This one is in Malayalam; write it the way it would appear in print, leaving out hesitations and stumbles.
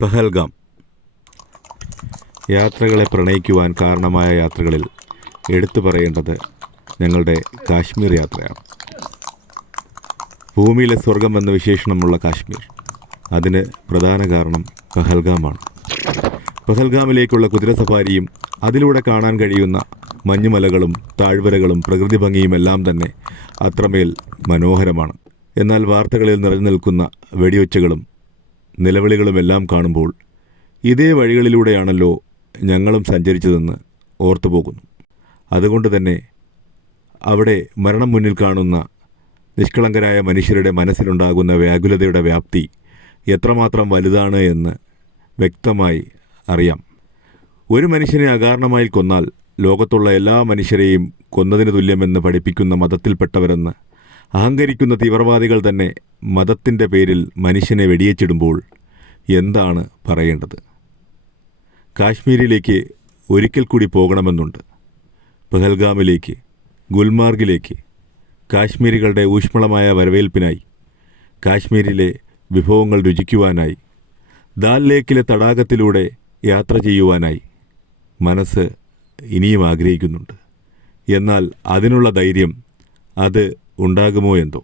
പഹൽഗാം. യാത്രകളെ പ്രണയിക്കുവാൻ കാരണമായ യാത്രകളിൽ എടുത്തു പറയേണ്ടത് ഞങ്ങളുടെ കാശ്മീർ യാത്രയാണ്. ഭൂമിയിലെ സ്വർഗം എന്ന വിശേഷണമുള്ള കാശ്മീർ, അതിന് പ്രധാന കാരണം പഹൽഗാമാണ്. പഹൽഗാമിലേക്കുള്ള കുതിര സഫാരിയും അതിലൂടെ കാണാൻ കഴിയുന്ന മഞ്ഞുമലകളും താഴ്വരകളും പ്രകൃതി ഭംഗിയുമെല്ലാം തന്നെ അത്രമേൽ മനോഹരമാണ്. എന്നാൽ വാർത്തകളിൽ നിറഞ്ഞു നിൽക്കുന്ന വെടിയൊച്ചകളും നിലവിളികളുമെല്ലാം കാണുമ്പോൾ ഇതേ വഴികളിലൂടെയാണല്ലോ ഞങ്ങളും സഞ്ചരിച്ചതെന്ന് ഓർത്തുപോകുന്നു. അതുകൊണ്ട് തന്നെ അവിടെ മരണം മുന്നിൽ കാണുന്ന നിഷ്കളങ്കരായ മനുഷ്യരുടെ മനസ്സിലുണ്ടാകുന്ന വ്യാകുലതയുടെ വ്യാപ്തി എത്രമാത്രം വലുതാണ് എന്ന് വ്യക്തമായി അറിയാം. ഒരു മനുഷ്യനെ അകാരണമായി കൊന്നാൽ ലോകത്തുള്ള എല്ലാ മനുഷ്യരെയും കൊന്നതിന് തുല്യമെന്ന് പഠിപ്പിക്കുന്ന മതത്തിൽപ്പെട്ടവരെന്ന് അഹങ്കരിക്കുന്ന തീവ്രവാദികൾ തന്നെ മതത്തിൻ്റെ പേരിൽ മനുഷ്യനെ വെടിയേച്ചിടുമ്പോൾ എന്താണ് പറയേണ്ടത്? കാശ്മീരിലേക്ക് ഒരിക്കൽ കൂടി പോകണമെന്നുണ്ട്. പഹൽഗാമിലേക്ക്, ഗുൽമാർഗിലേക്ക്, കാശ്മീരികളുടെ ഊഷ്മളമായ വരവേൽപ്പിനായി, കാശ്മീരിലെ വിഭവങ്ങൾ രുചിക്കുവാനായി, ദാൽ ലേക്കിലെ തടാകത്തിലൂടെ യാത്ര ചെയ്യുവാനായി മനസ്സ് ഇനിയും ആഗ്രഹിക്കുന്നുണ്ട്. എന്നാൽ അതിനുള്ള ധൈര്യം അത് ഉണ്ടാകുമോ എന്തോ.